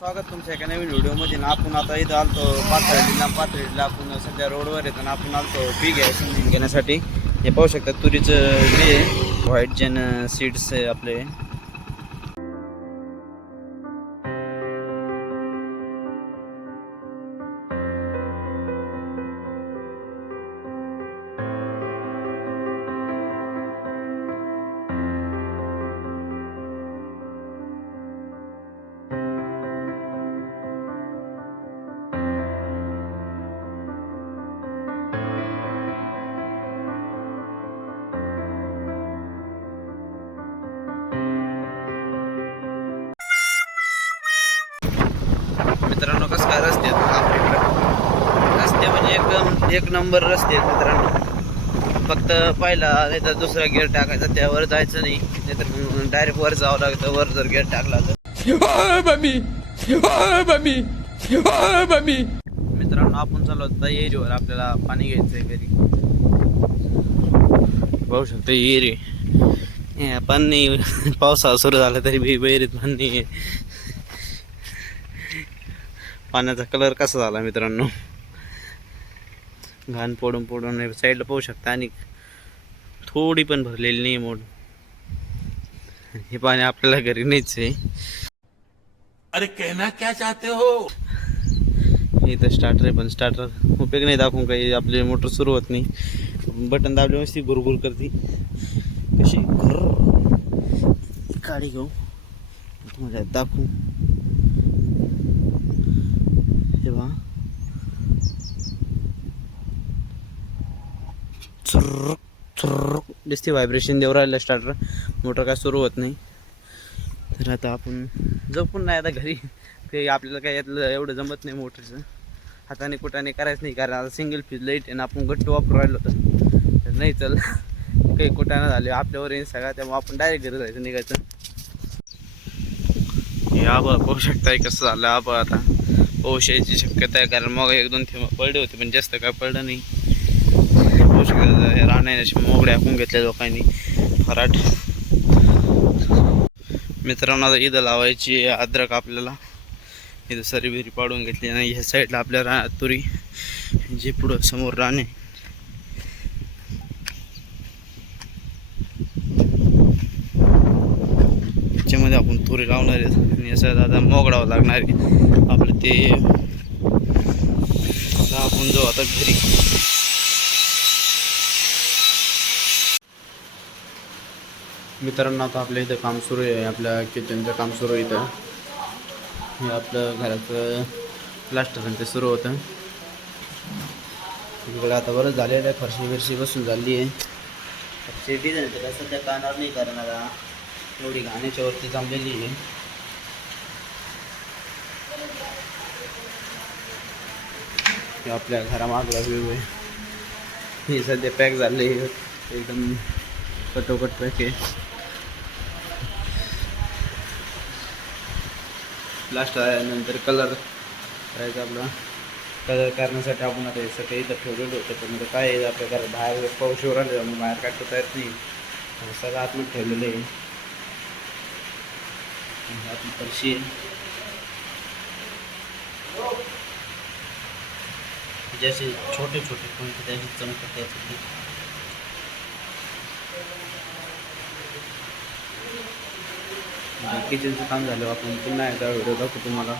स्वागत तुमच्या एका नवीन व्हिडिओमध्ये ना. आपण आता इथं आलतो पाथर्डीला आपण सध्या रोडवर येतो ना. आपण आलतो बी घ्या समजून घेण्यासाठी. हे पाहू शकता तुरीचं बी आहे, व्हाईट जेन सीड्स आहे आपले. मित्रांनो कसं काय रस्ते आहेत आपल्याकडे. रस्ते म्हणजे एकदम एक नंबर रस्ते आहेत मित्रांनो. फक्त पहिला नाही तर दुसरा गिअर टाकायचा, त्यावर जायचं नाही, नाहीतर डायरेक्ट वर जावं लागतं. वर जर गिअर टाकला तर मित्रांनो आपण चालू होता एरीवर. आपल्याला पाणी घ्यायचंय घरी. पाहू शकतो एरी पाणी. पावसाळा सुरू झाला तरी बी बैरीत पाणी. पाण्याचा कलर कसा झाला मित्रांनो, घाण पडून पडून साईडला पाहू शकता. आणि थोडी पण भरलेली नाही मोड. हे पाणी आपल्याला घरी नाहीच आहे. अरे कहना क्या चाहते हो. इथं स्टार्टर आहे, पण स्टार्टर उपयोग नाही दाखवून. काही आपली मोटर सुरू होत नाही. बटन दाबल्यावर ती गुरगुर करते कशी. गाडी घेऊ तुम्हाला दाखवू. हे बा दिसते व्हायब्रेशन देऊ राहिलं स्टार्टर. मोटर काय सुरू होत नाही. तर आता आपण जपून नाही आता घरी. काही आपल्याला काय यातलं एवढं जमत नाही मोटरचं. हाताने कुठाने करायचं नाही, कारण आता सिंगल फीज लाईट आहे ना. आपण गट्ट वापरू राहिलो तर नाही चल. काही कुठानं झाले आपल्यावर येईल सगळा, त्यामुळे आपण डायरेक्ट घरी जायचं निघायचं. हे आबा पाहू शकताय कसं झालं. आबा आता पाऊस यायची शक्यता आहे, कारण मग एक दोन थेंब पडले होते, पण जास्त काय पडलं नाही. पाहू शकता राहण्याचे मोगडे हाकून घेतले लोकांनी फराट. मित्रांनो आता इथं लावायची अद्रक. आपल्याला इथं सरी बिरी पाडून घेतली आणि ह्या साईडला आपल्या तुरी जे पुढं समोर राहणे. याच्यामध्ये आपण तुरी लावणार आहेत आणि असं आता मोगडावं लागणार आहे आपलं ते. आपण जाऊ आता घरी. मित्रांनो आता आपल्या इथं काम सुरू आहे. आपल्या किचनचं काम सुरू आहे इथं. हे आपलं घराचं प्लास्टर ते सुरू होतं. इकडे आता बरंच झालेलं आहे. फरशी बिरशी बसून झाली आहे. शेती झाली तर सध्या कानावर नाही, कारण आता एवढी घाण्याच्या वरती जमलेली आहे. हे आपल्या घरामागला व्ह्यू आहे. हे सध्या पॅक झाले एकदम कटोकट पॅक आहे. प्लास्टर आल्यानंतर कलर करायचा. आपला कलर करण्यासाठी आपण आता हे सगळं इथं ठेवलेलं होतं, पण आता काय आहे आपल्या घरात बाहेर पाऊस येऊ राहिला, मग बाहेर काढता येत नाही. सगळं आतमध्ये ठेवलेलं आहे. आपली फरशी आहे. जसे छोटे छोटे कोणते त्याची चमकत त्यासाठी. किचनचं काम झालं. आपण पुन्हा एकदा व्हिडिओ दाखवू तुम्हाला.